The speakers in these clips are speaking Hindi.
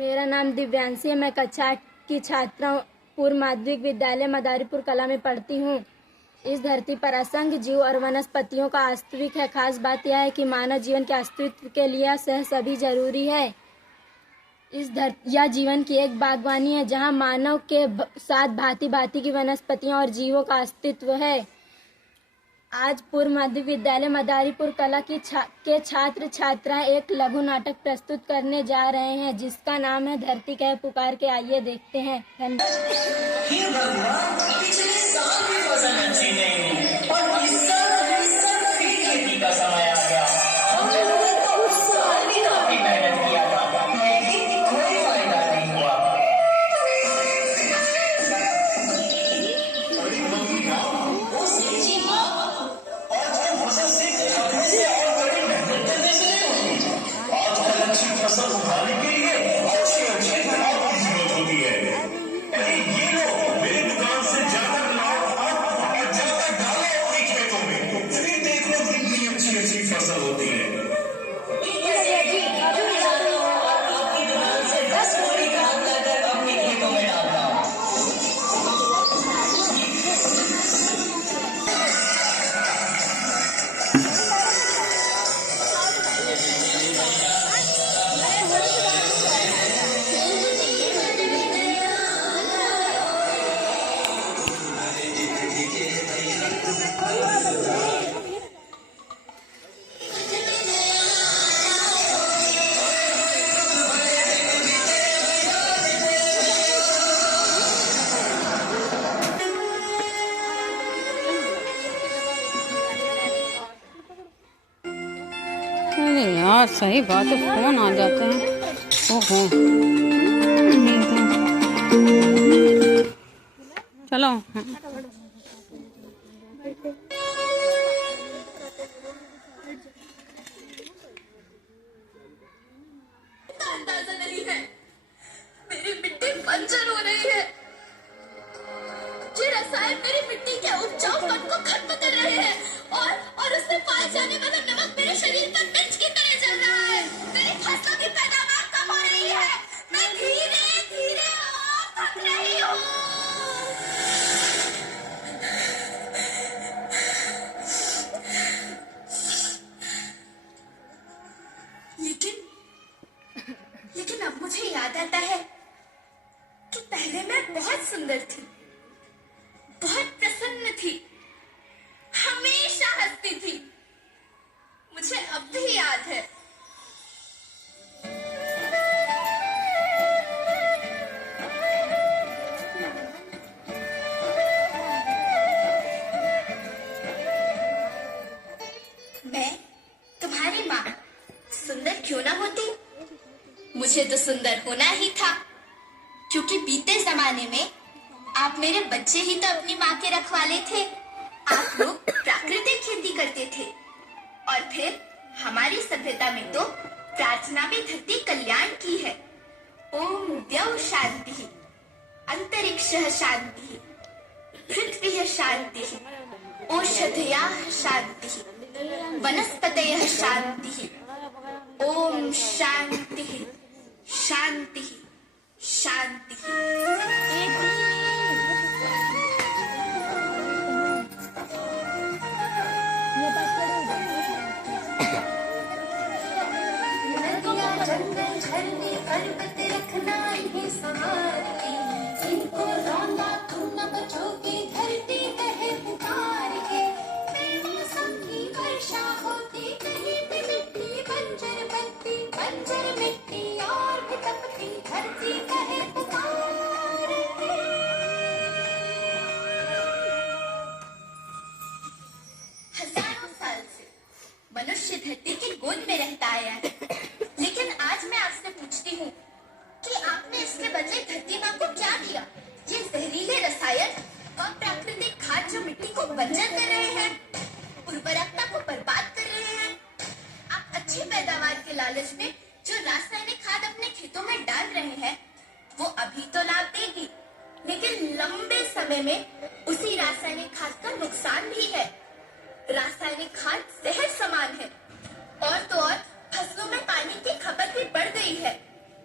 मेरा नाम दिव्यांशी है। मैं कक्षा 8 की छात्रा हूँ। पूर्व माध्यमिक विद्यालय मदारीपुर कला में पढ़ती हूँ। इस धरती पर असंख्य जीव और वनस्पतियों का अस्तित्व है। खास बात यह है कि मानव जीवन के अस्तित्व के लिए यह सभी जरूरी है। यह जीवन की एक बागवानी है जहाँ मानव के साथ भांति भांति की वनस्पतियों और जीवों का अस्तित्व है। आज पूर्व माध्यमिक विद्यालय मदारीपुर कला के छात्र छात्राएं एक लघु नाटक प्रस्तुत करने जा रहे हैं जिसका नाम है धरती कहे पुकार के। आइए देखते हैं। यार सही बात है, फोन आ जाते हैं। ओहो चलो अंदाजा नहीं है, मेरी मिट्टी बंजर हो रही है। ये रसायन मेरी मिट्टी के उपजाऊपन को खत्म कर रहे हैं और उससे पाए जाने वाला नमक मेरे शरीर पर मिर्च की तरह जल रहा है। मेरी फसलों की पैदावार कम हो रही है। मैं धीरे धीरे और थक रही हूँ। लेकिन अब मुझे याद आता है कि पहले मैं बहुत सुंदर थी, बहुत प्रसन्न थी, हमेशा हंसती थी। मुझे अब भी याद है। मैं तुम्हारी माँ सुंदर क्यों ना होती, मुझे तो सुंदर होना ही था, क्योंकि बीते जमाने में आप मेरे बच्चे ही तो अपनी माँ के रखवाले थे। आप लोग प्राकृतिक खेती करते थे और फिर हमारी सभ्यता में तो प्रार्थना में धरती कल्याण की है। ओम द्यौ शांति, अंतरिक्षः शांति, पृथ्वी शांति, औषधयः शांति, वनस्पतयः शांति। ओम शांति शांति शांति। जंगल झरने पर्वत रखना ही संभाल के, इनको रौंदा तुम न बचोगे धरती कहे पुकार के। बेमौसम की वर्षा होती कहीं भी मिट्टी बंजर बनती, बंजर मिट्टी और भी तपती धरती कहे पुकार के। हजारों साल से मनुष्य धरती की गोद में रहता आया है, लेकिन आज मैं आपसे पूछती हूँ कि आपने इसके बदले धरती माँ को क्या दिया? ये जहरीले रसायन और प्राकृतिक खाद जो मिट्टी को बंजर कर रहे हैं, उर्वरकता को बर्बाद कर रहे हैं। आप अच्छी पैदावार के लालच में जो रासायनिक खाद अपने खेतों में डाल रहे हैं, वो अभी तो लाभ देगी, लेकिन लंबे समय में उसी रासायनिक खाद का नुकसान भी है। रासायनिक खाद जहर समान है और तो और फसलों में पानी की खपत भी बढ़ गई है,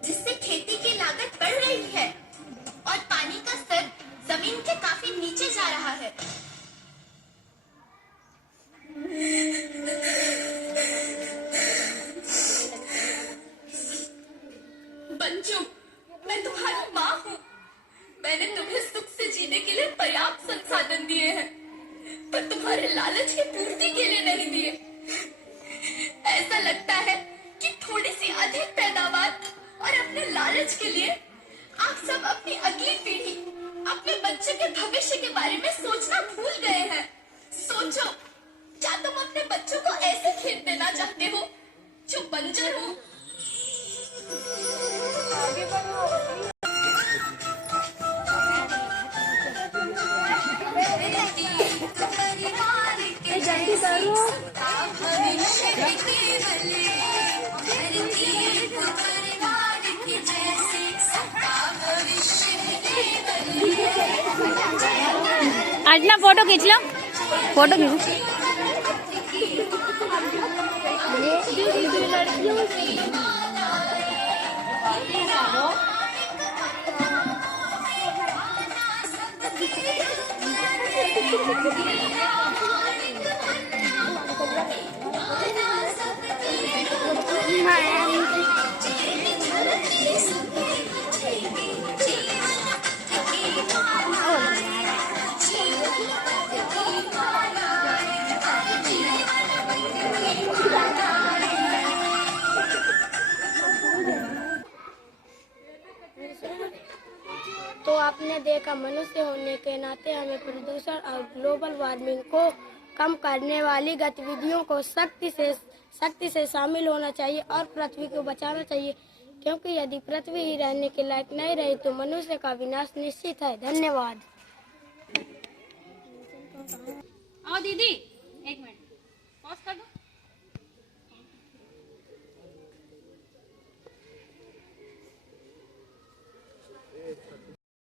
जिससे खेती के मंजू, मैं तुम्हारी माँ हूँ। मैंने तुम्हें सुख से जीने के लिए पर्याप्त संसाधन दिए हैं, पर तुम्हारे लालच की पूर्ति के लिए नहीं दिए। ऐसा लगता है कि थोड़ी सी अधिक पैदावार और अपने लालच के लिए आप सब अपनी अगली पीढ़ी, अपने बच्चे के भविष्य के बारे में सोचना भूल गए हैं। सोचो, क्या तुम अपने बच्चों को ऐसे खेत देना चाहते हो जो बंजर हो? आज ना फोटो खींच लो, फोटो खींच। तो आपने देखा, मनुष्य होने के नाते हमें प्रदूषण और ग्लोबल वार्मिंग को कम करने वाली गतिविधियों को सख्ती से शामिल होना चाहिए और पृथ्वी को बचाना चाहिए, क्योंकि यदि पृथ्वी ही रहने के लायक नहीं रही तो मनुष्य का विनाश निश्चित है। धन्यवाद। आओ दीदी, एक मिनट पॉज कर दो।